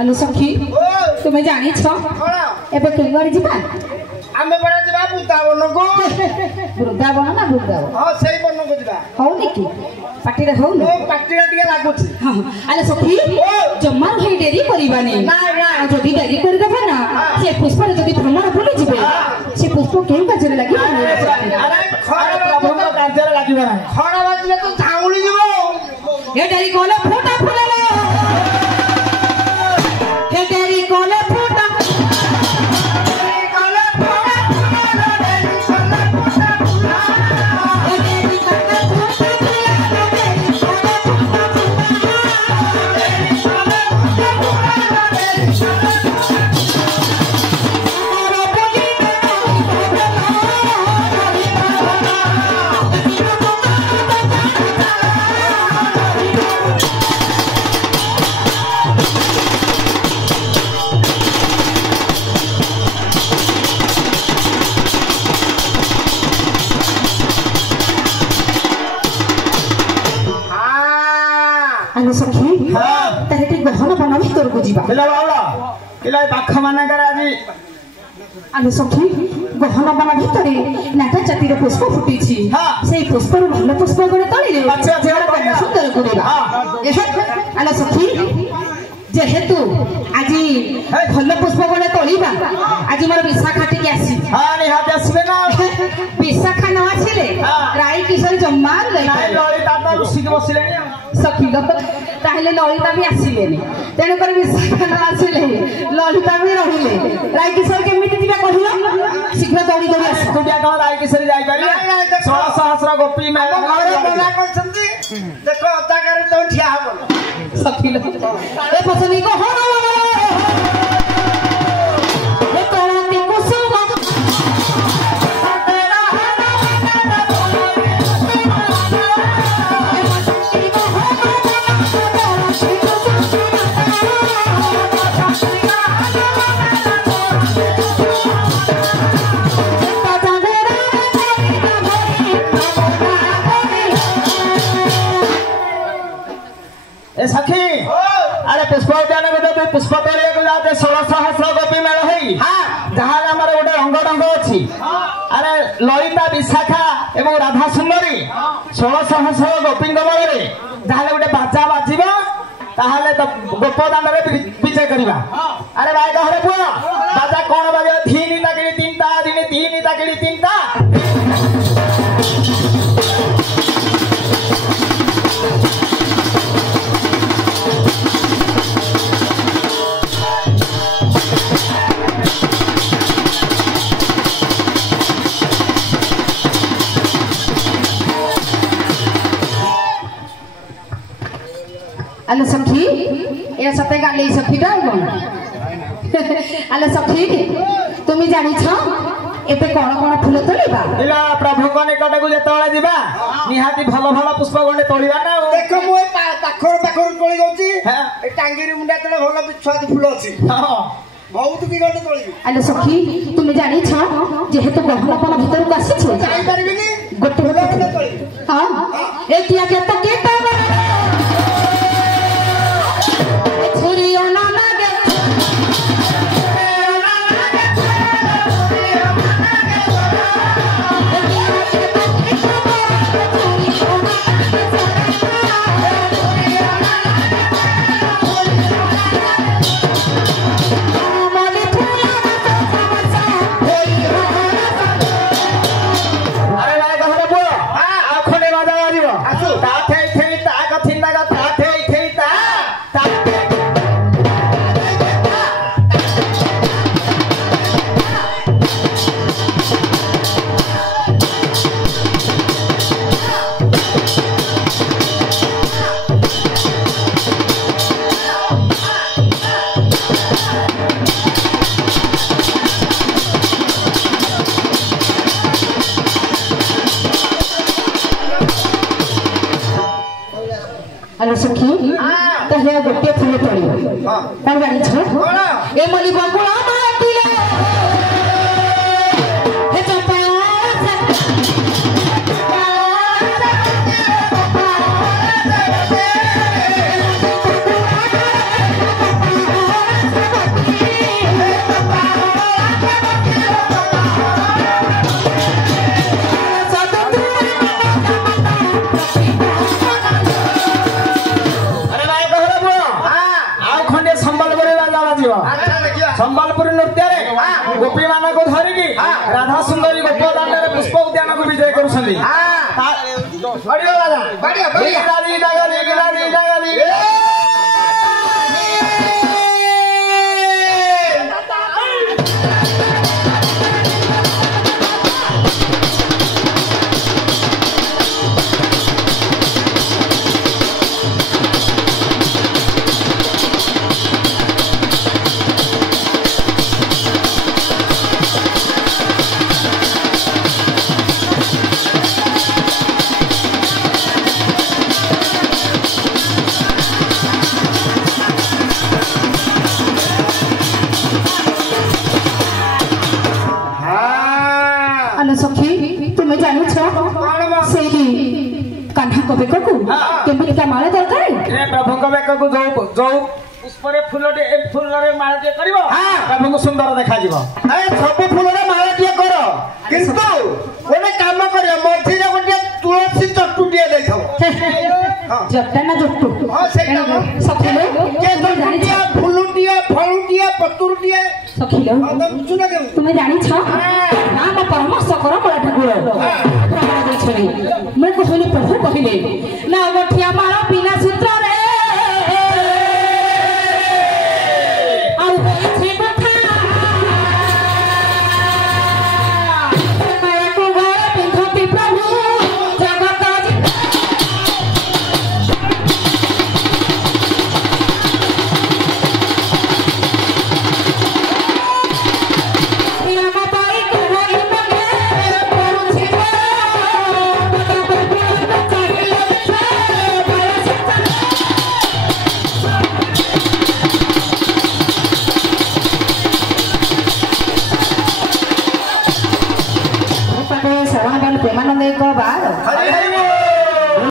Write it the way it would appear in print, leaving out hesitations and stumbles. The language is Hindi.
हेलो सखी तुम्हें जानी छ एबे केंगड़ी जिबा आमे बड़ा जिबा वृंदावन को वृंदावन ना वृंदावन हां सही बन को जिबा होनी की पार्टी रे होनी ओ पार्टी रे टिके लागुची हां हेलो सखी जम्मा हे देरी करबानी ना ना जदी देरी कर देबा ना से पुष्प रे जदी भ्रमण भूली जिबे से पुष्प केन काजरे लागि अरे खरा प्रभु को काजरे लागिबा ना खरा बाजले तो झाउली जिवो हे देरी कोले फुटा फुलालो हे देरी कोले फुटा आलो सखी हां तहटे गहन बन भीतर को जीवा हेला बावला इला पाख माने कर आज आलो सखी गहन बन भीतरे नाटा जातिर पुष्प फुटी छी सेई पुष्प रो भल पुष्प गरे तळी रे अच्छा अच्छा सुंदर गुडेबा हां आलो सखी जेहेतु आज भल पुष्प गरे तळीबा आज मोर विशाखा टिके आसी हां निहात आसीबे ना विशाखा न आसीले राई किशोर जम्मान ले नाइ ललिता तो रुसी के बसिलेनी सखी ताहले ललिता भी आसिलेनी तेणु कर विशाखा न आसिले ललिता भी रहिले राई किशोर केमिति दिबा कहियो शीघ्र दौड़ी दौड़ी आस कुटिया का राई किशोर जाई पारी 16 सहस्र गोपी में बोला कोनसंती देखो अता करे तो ठिया हबो सखी ए पसनी को हो ए तोराती कुसुम ए सखी अरे पुष्प उद्यान में तो पुष्प तोड़े को जाते 16 सहस्र गोपी मेल होई हां जहां हमर गोटे रंग रंग अछि अरे ललिता विशाखा एवं राधा सुंदरी 16 सहस्र गोपी गमल रे जहां गोटे बाजा बाजिबा ताहाले तो गोपदान रे विजय करिबा अरे भाई कहरे पुआ बाजा कोन बाजे धीनी ताकड़ी तीनटा दिने धीनी ताकड़ी तीनटा आलो सखी ए सते गाली सखी दा कोन आलो सखी तुमी जानि छ एते कोन कोन फूल तोलिबा इला प्रभु को निकट को जेतळे दिबा निहाती भलो भलो पुष्प गंडे तोलिबा ना देखो मोय पाखर पाखर तोली गौची ए टांगीरी मुंडा तळे भलो बिछुआती फूल अछि हां बहुत की गंडे तोलिबी आलो सखी तुमी जानि छ जेहेतु गहनपन भीतर को आसी छ जाई परबिनी गोटे गंडे तोलिबी हां ए किया के तो के ता आलो सखी तहे गोटे फूल तोड़ी कोन गाड़ी छ ए मली बकुला माटिले हे चंपा ରାଧା ସୁନ୍ଦରୀ ଗୋପଦାନରେ ପୁଷ୍ପ ଉଦ୍ୟାନକୁ ବିଜୟ କରୁଛନ୍ତି ବଢିଆ ଦାଦା ବଢିଆ ବଢିଆ सखी तुम्हें जानी छो से कान्हा को बेक को केमि का माला दरकार ए प्रभु को बेक को जो पुष्परे फूलटे ए फूलरे मालाटे करबो प्रभु को सुंदर देखा जीवो ए सब फूलरे मालाटे करो किंतु ओने काम करियो मथि रे गोटे तुलसी चट्टुटिए देथो जट्टा ना जट्टू हां से सखी के जानी छो फूलटिए फलटिए पत्तुरटिए सखी तुम्हें जानी छो नाम परम सकरा बड़ा ठाकुर प्रमाण दे छली मैं कहले प्रभु कहले ना गठिया मारा बिना